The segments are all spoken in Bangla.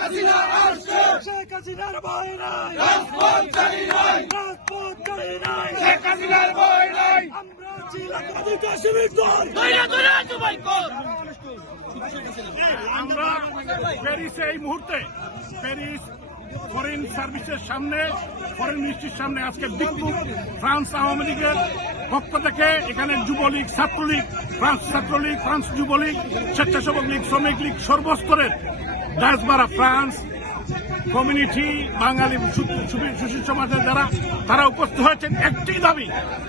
হাসিনা আসছে শেখ হাসিনার ভয় নাই। রাজপথ জানি নাই। রাজপথ চলে নাই। শেখ হাসিনার ভয় নাই। আমরা আছি এলাকাধিক শিবির দল আমরা প্যারিসে এই মুহূর্তে প্যারিস ফরেন সার্ভিসের সামনে ফরেন মিনিস্ট্রির সামনে আজকে বিক্ষোভ ফ্রান্স আওয়ামী লীগের পক্ষ থেকে। এখানে Jubo League Chhatra League France Chhatra League France Jubo League Swechchhasebak League শ্রমিক লীগ সর্বস্তরের ডায়াসবারা ফ্রান্স কমিউনিটি, বাঙালি সুশীল সমাজের যারা, তারা উপস্থিত হয়েছেন। একটি দাবি,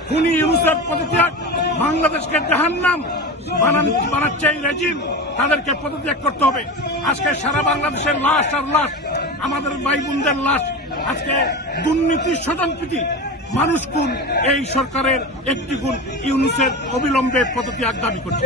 খুনি ইউনুসের পদত্যাগ বাংলাদেশকে জাহান্নাম বানাচ্ছে এই রেজিম তাদেরকে পদত্যাগ করতে হবে। আজকে সারা বাংলাদেশের লাশ আর লাশ, আমাদের ভাই বোনদের লাশ, আজকে দুর্নীতি স্বজনপ্রীতি, মানুষ কোন এই সরকারের একটি গুণ ইউনুসের অবিলম্বে পদত্যাগ দাবি করছে।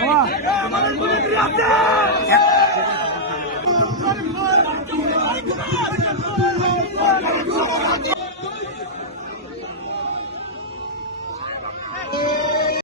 와.